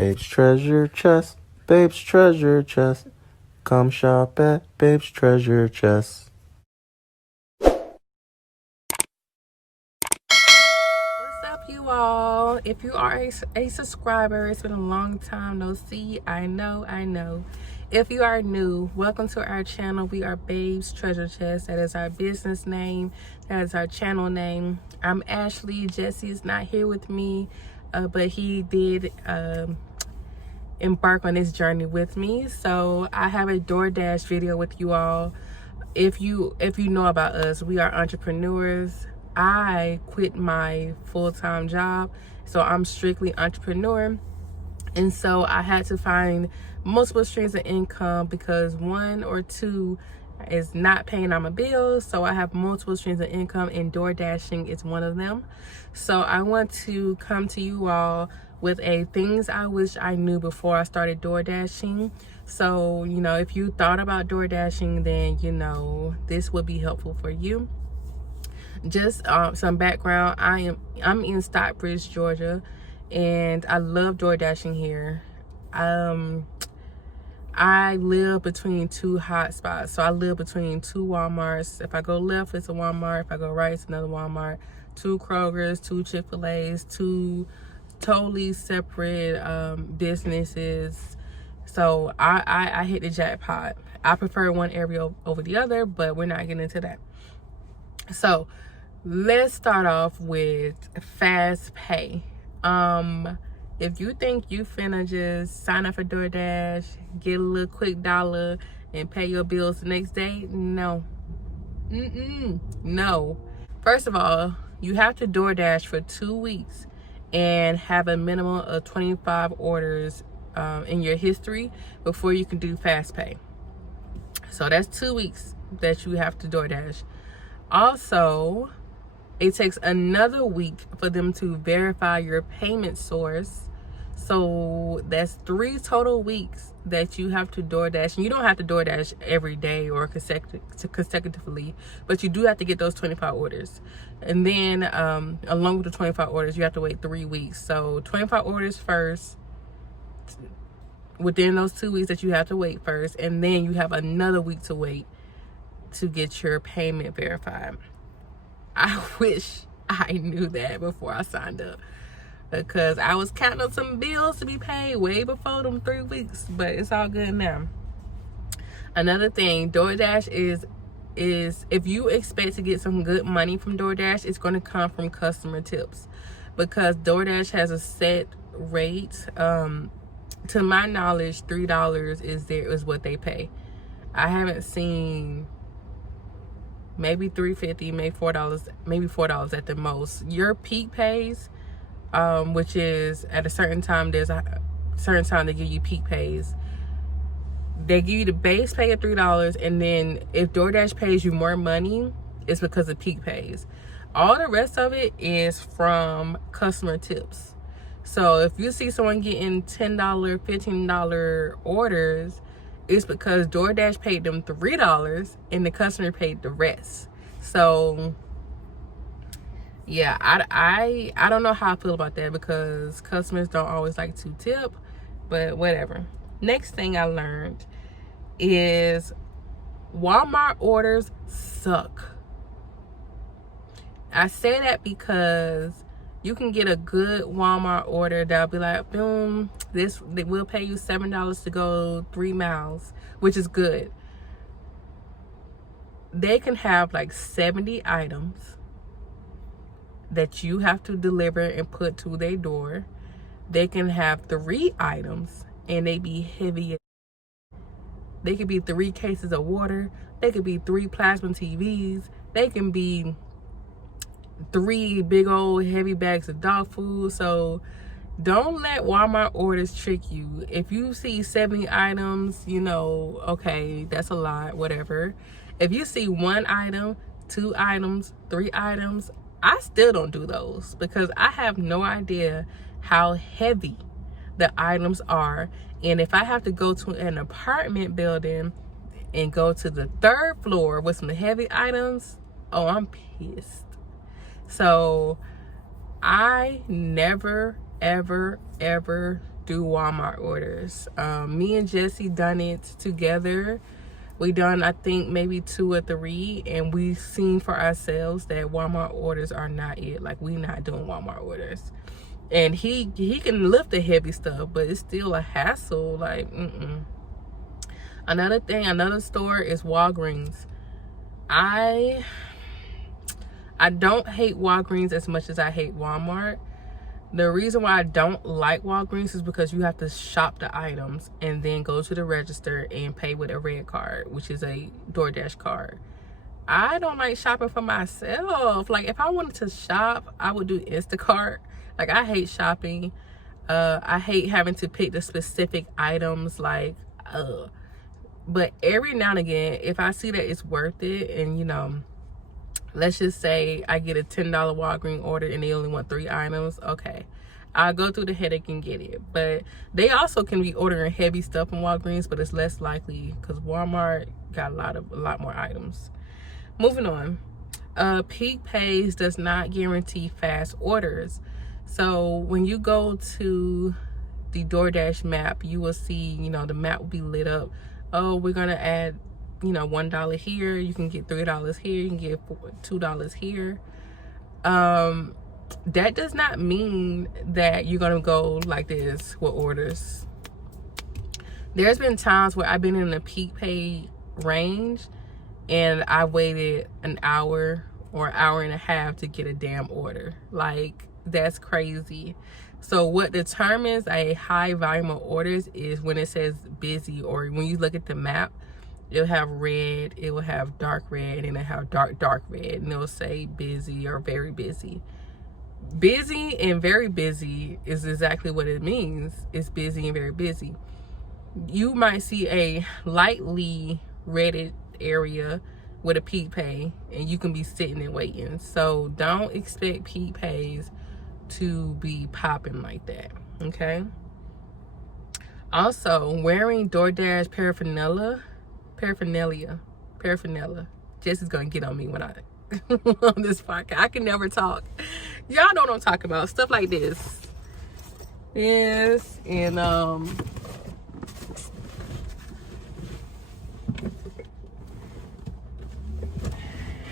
Babe's treasure chest, babe's treasure chest. Come shop at babe's treasure chest. What's up, you all? If you are a subscriber, it's been a long time no see. I know. If you are new, welcome to our channel. We are Babe's Treasure Chest. That is our business name. That is our channel name. I'm Ashley. Jesse is not here with me, but he did embark on this journey with me. So I have a DoorDash video with you all. If you know about us, we are entrepreneurs. I quit my full-time job, so I'm strictly entrepreneur, and so I had to find multiple streams of income because one or two is not paying on my bills. So I have multiple streams of income, and door dashing is one of them. So I want to come to you all with things I wish I knew before I started door dashing. So, you know, if you thought about door dashing, then, you know, this would be helpful for you. Just some background. I'm in Stockbridge, Georgia, and I love door dashing here. I live between two hot spots. So I live between two Walmarts. If I go left, it's a Walmart. If I go right, it's another Walmart. Two Kroger's, two Chick-fil-A's, two totally separate businesses. So I hit the jackpot. I prefer one area over the other, but we're not getting into that. So let's start off with fast pay. If you think you finna just sign up for DoorDash, get a little quick dollar, and pay your bills the next day, no. No. First of all, you have to DoorDash for 2 weeks and have a minimum of 25 orders in your history before you can do fast pay. So that's 2 weeks that you have to DoorDash. Also, it takes another week for them to verify your payment source. So that's 3 total weeks that you have to DoorDash. And you don't have to DoorDash every day or consecutively, but you do have to get those 25 orders. And then along with the 25 orders, you have to wait 3 weeks. So 25 orders first, within those 2 weeks that you have to wait first. And then you have another week to wait to get your payment verified. I wish I knew that before I signed up, because I was counting on some bills to be paid way before them 3 weeks, but it's all good now. Another thing, DoorDash is if you expect to get some good money from DoorDash, it's going to come from customer tips, because DoorDash has a set rate. To my knowledge, $3 is what they pay. I haven't seen maybe $3.50, maybe $4 at the most. Your peak pays, which is at a certain time, there's a certain time they give you peak pays. They give you the base pay of $3, and then if DoorDash pays you more money, it's because of peak pays. All the rest of it is from customer tips. So if you see someone getting $10, $15 orders, it's because DoorDash paid them $3 and the customer paid the rest. So yeah, I don't know how I feel about that, because customers don't always like to tip, but whatever. Next thing I learned is Walmart orders suck. I say that because you can get a good Walmart order that'll be like, boom, they will pay you $7 to go 3 miles, which is good. They can have like 70 items that you have to deliver and put to their door. They can have 3 items and they be heavy. They could be 3 cases of water. They could be 3 plasma TVs. They can be 3 big old heavy bags of dog food. So don't let Walmart orders trick you. If you see 70 items, you know, okay, that's a lot, whatever. If you see 1 item, 2 items, 3 items, I still don't do those, because I have no idea how heavy the items are. And if I have to go to an apartment building and go to the 3rd floor with some heavy items, oh, I'm pissed. So I never, ever do Walmart orders. Me and Jesse done it together. We done, I think, maybe 2 or 3, and we've seen for ourselves that Walmart orders are not it. Like, we not doing Walmart orders. And he can lift the heavy stuff, but it's still a hassle. Like, Another thing, another store is Walgreens. I don't hate Walgreens as much as I hate Walmart. The reason why I don't like Walgreens is because you have to shop the items and then go to the register and pay with a red card, which is a DoorDash card. I don't like shopping for myself. Like, if I wanted to shop, I would do Instacart. Like, I hate shopping. I hate having to pick the specific items. Like, but every now and again, if I see that it's worth it, and you know, let's just say I get a $10 Walgreens order and they only want 3 items. Okay, I'll go through the headache and get it. But they also can be ordering heavy stuff in Walgreens, but it's less likely because Walmart got a lot more items. Moving on. Peak Pays does not guarantee fast orders. So when you go to the DoorDash map, you will see, you know, the map will be lit up. Oh, we're gonna add, you know, $1 here, you can get $3 here, you can get $2 here. That does not mean that you're gonna go like this with orders. There's been times where I've been in the peak pay range and I waited an hour or an hour and a half to get a damn order. Like, that's crazy. So what determines a high volume of orders is when it says busy, or when you look at the map, it'll have red, it will have dark red, and it'll have dark red, and it'll say busy or very busy. Busy and very busy is exactly what it means. It's busy and very busy. You might see a lightly redded area with a peak pay, and you can be sitting and waiting. So don't expect peak pays to be popping like that, okay? Also, wearing DoorDash paraphernalia. Jesse's gonna get on me when I on this podcast. I can never talk. Y'all know what I'm talking about. Stuff like this. Yes, and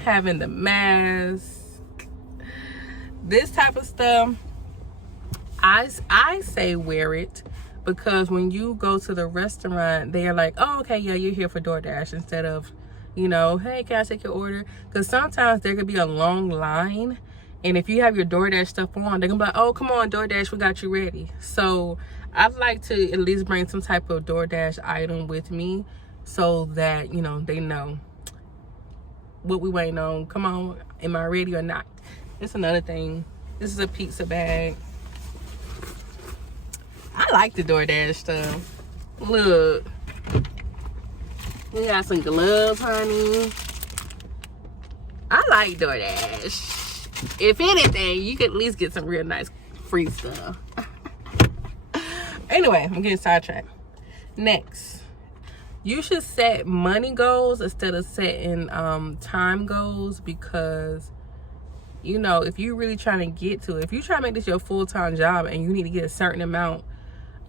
having the mask. This type of stuff, I say wear it, because when you go to the restaurant, they are like, oh, okay, yeah, you're here for DoorDash, instead of, you know, hey, can I take your order? Because sometimes there could be a long line, and if you have your DoorDash stuff on, they're gonna be like, oh, come on, DoorDash, we got you ready. So I'd like to at least bring some type of DoorDash item with me so that, you know, they know what we waiting on. Come on, am I ready or not? It's another thing. This is a pizza bag. I like the DoorDash stuff. Look. We got some gloves, honey. I like DoorDash. If anything, you could at least get some real nice free stuff. Anyway, I'm getting sidetracked. Next. You should set money goals instead of setting time goals, because, you know, if you're really trying to get to it, if you try to make this your full-time job and you need to get a certain amount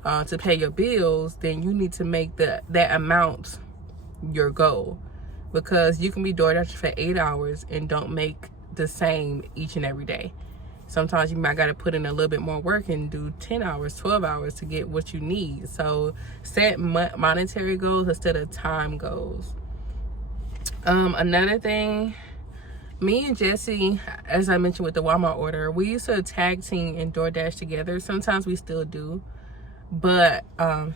to pay your bills, then you need to make that amount your goal, because you can be DoorDashing for 8 hours and don't make the same each and every day. Sometimes you might got to put in a little bit more work and do 10 hours, 12 hours to get what you need. So set monetary goals instead of time goals. Another thing, me and Jesse, as I mentioned with the Walmart order, we used to tag team and DoorDash together. Sometimes we still do. But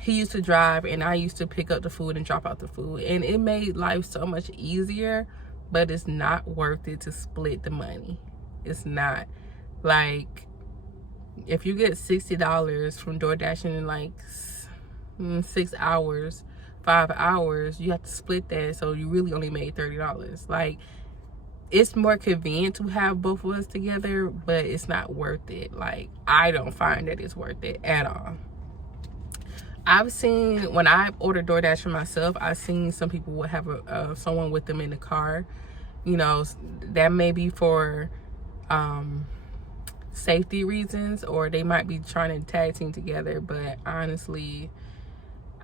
he used to drive and I used to pick up the food and drop out the food. And it made life so much easier, but it's not worth it to split the money. It's not. Like, if you get $60 from DoorDashing in like 6 hours, 5 hours, you have to split that. So you really only made $30. Like, it's more convenient to have both of us together, but it's not worth it. Like, I don't find that it's worth it at all. I've seen, when I ordered DoorDash for myself, I've seen some people would have someone with them in the car. You know, that may be for safety reasons, or they might be trying to tag team together, but honestly,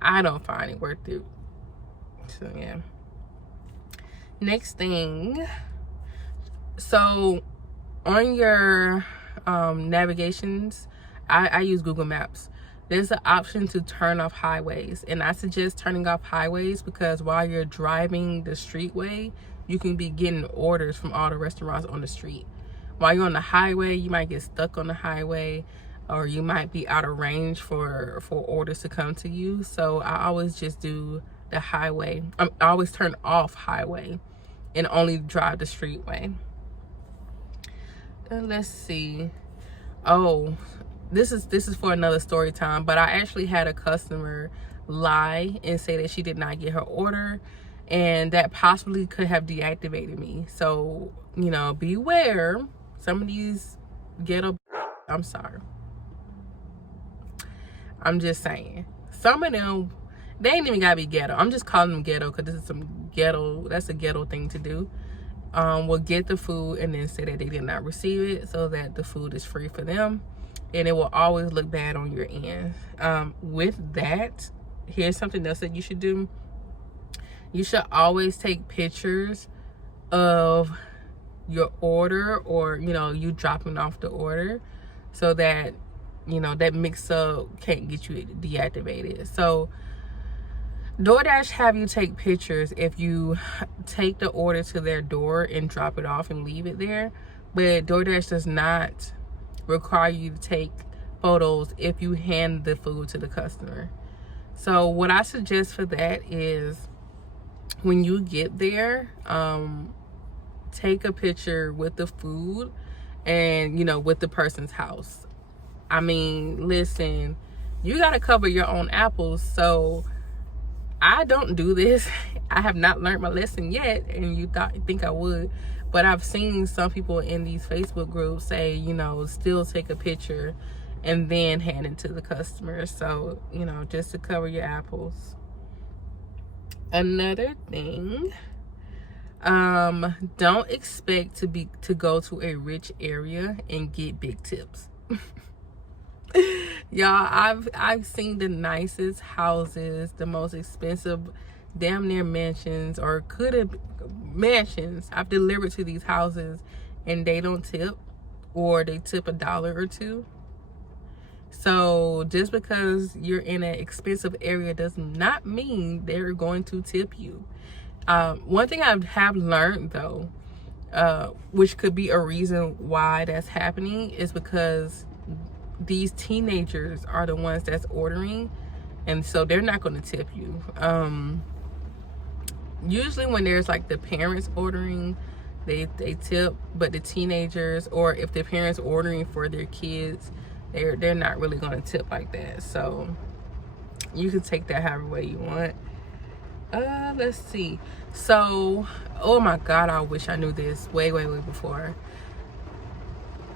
I don't find it worth it. So yeah. Next thing, so on your navigations, I use Google Maps. There's an option to turn off highways, and I suggest turning off highways because while you're driving the streetway, you can be getting orders from all the restaurants on the street. While you're on the highway, you might get stuck on the highway, or you might be out of range for orders to come to you. So I always just do the highway. I always turn off highway and only drive the streetway. Let's see. Oh, this is for another story time, but I actually had a customer lie and say that she did not get her order, and that possibly could have deactivated me. So, you know, beware. Some of these ghetto, I'm sorry, I'm just saying, some of them, they ain't even gotta be ghetto. I'm just calling them ghetto because this is some ghetto, that's a ghetto thing to do. Will get the food and then say that they did not receive it, so that the food is free for them, and it will always look bad on your end. With that, here's something else that you should do. You should always take pictures of your order, or, you know, you dropping off the order, so that, you know, that mix-up can't get you deactivated. So DoorDash have you take pictures if you take the order to their door and drop it off and leave it there, but DoorDash does not require you to take photos if you hand the food to the customer. So what I suggest for that is, when you get there, take a picture with the food and, you know, with the person's house. I mean, listen, you got to cover your own apples. So I don't do this. I have not learned my lesson yet, and you think I would, but I've seen some people in these Facebook groups say, you know, still take a picture and then hand it to the customer. So, you know, just to cover your apples. Another thing, don't expect to go to a rich area and get big tips. Y'all, I've seen the nicest houses, the most expensive damn near mansions, or could have mansions. I've delivered to these houses and they don't tip, or they tip $1 or $2. So just because you're in an expensive area does not mean they're going to tip you. One thing I have learned though, which could be a reason why that's happening, is because these teenagers are the ones that's ordering, and so they're not going to tip you. Usually when there's like the parents ordering, they tip, but the teenagers, or if the parents ordering for their kids, they're not really going to tip like that. So you can take that however way you want. Let's see. So, oh my God, I wish I knew this way before.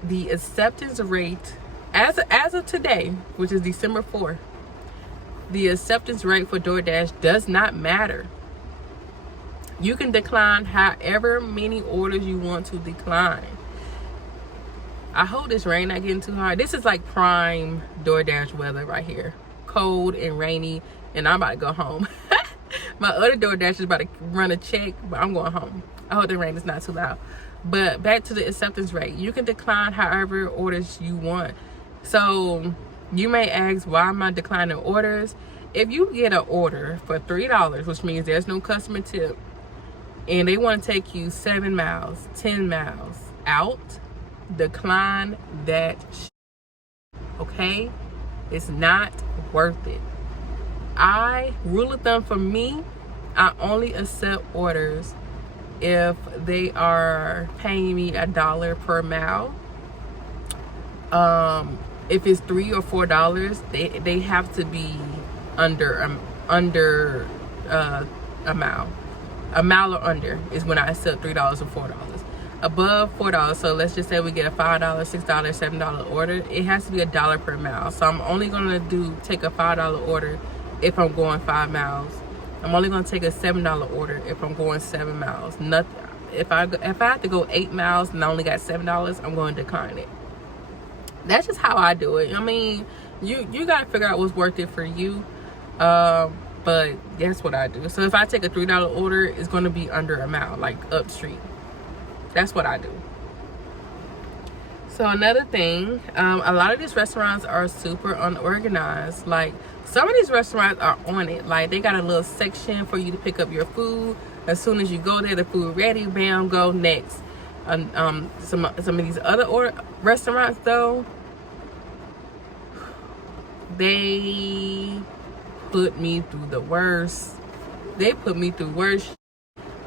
The acceptance rate as of today, which is December 4th, the acceptance rate for DoorDash does not matter. You can decline however many orders you want to decline. I hope this rain not getting too hard. This is like prime DoorDash weather right here. Cold and rainy, and I'm about to go home. My other DoorDash is about to run a check, but I'm going home. I hope the rain is not too loud. But back to the acceptance rate. You can decline however orders you want. So you may ask, why am I declining orders? If you get an order for $3, which means there's no customer tip, and they want to take you 7 miles, 10 miles out, decline that okay? It's not worth it. Rule of thumb for me, I only accept orders if they are paying me $1 per mile. If it's $3 or $4, they have to be under a mile. A mile or under is when I accept $3 or $4. Above $4, so let's just say we get a $5, $6, $7 order, it has to be $1 per mile. So I'm only gonna take a $5 order if I'm going 5 miles. I'm only gonna take a $7 order if I'm going 7 miles. Nothing. If I have to go 8 miles and I only got $7, I'm going to decline it. That's just how I do it. I mean, you gotta figure out what's worth it for you. But that's what I do. So if I take a $3 order, it's gonna be under amount, like up street. That's what I do. So another thing, a lot of these restaurants are super unorganized. Like, some of these restaurants are on it. Like, they got a little section for you to pick up your food. As soon as you go there, the food ready, bam, go next. Some of these other restaurants though, they put me through the worst. They put me through worse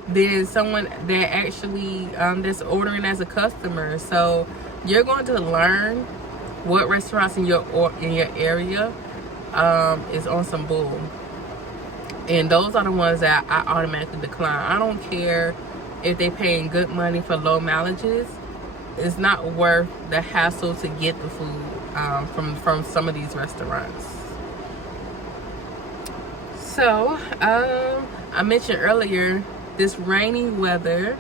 than someone that actually that's ordering as a customer. So you're going to learn what restaurants in your area is on some bull, and those are the ones that I automatically decline. I don't care if they paying good money for low mileages. It's not worth the hassle to get the food from some of these restaurants. So I mentioned earlier, this rainy weather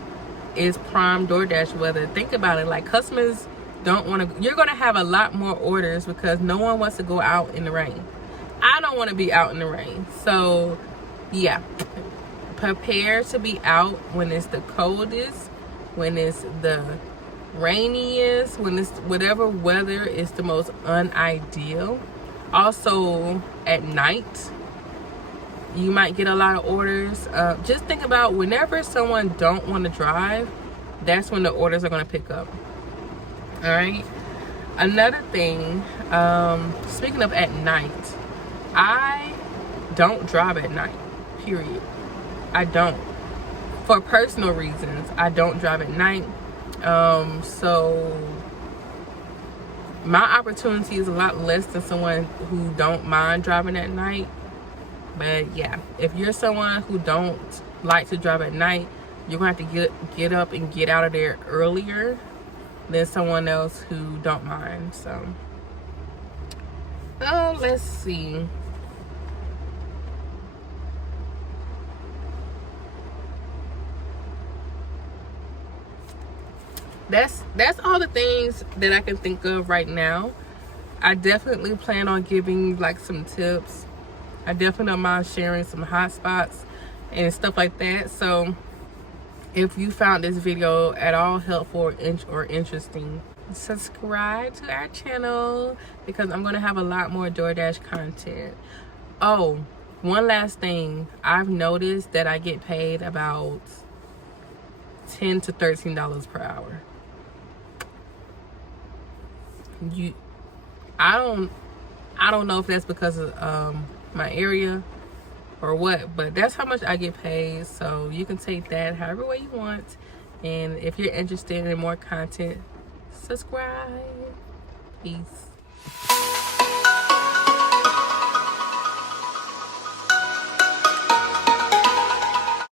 is prime DoorDash weather. Think about it. Like, customers don't want to, you're going to have a lot more orders because no one wants to go out in the rain. I don't want to be out in the rain. So yeah, prepare to be out when it's the coldest, when it's the rainiest, when it's whatever weather is the most unideal. Also at night, you might get a lot of orders. Just think about whenever someone don't want to drive, that's when the orders are going to pick up. All right. Another thing, speaking of at night, I don't drive at night, period. I don't. For personal reasons, I don't drive at night. So my opportunity is a lot less than someone who don't mind driving at night. But yeah, if you're someone who don't like to drive at night, you're gonna have to get up and get out of there earlier than someone else who don't mind. So let's see. That's all the things that I can think of right now. I definitely plan on giving like some tips. I definitely don't mind sharing some hot spots and stuff like that. So if you found this video at all helpful or interesting, subscribe to our channel because I'm going to have a lot more DoorDash content. Oh, one last thing. I've noticed that I get paid about $10 to $13 per hour. I don't know if that's because of my area or what, but that's how much I get paid. So you can take that however way you want, and if you're interested in more content, subscribe. Peace.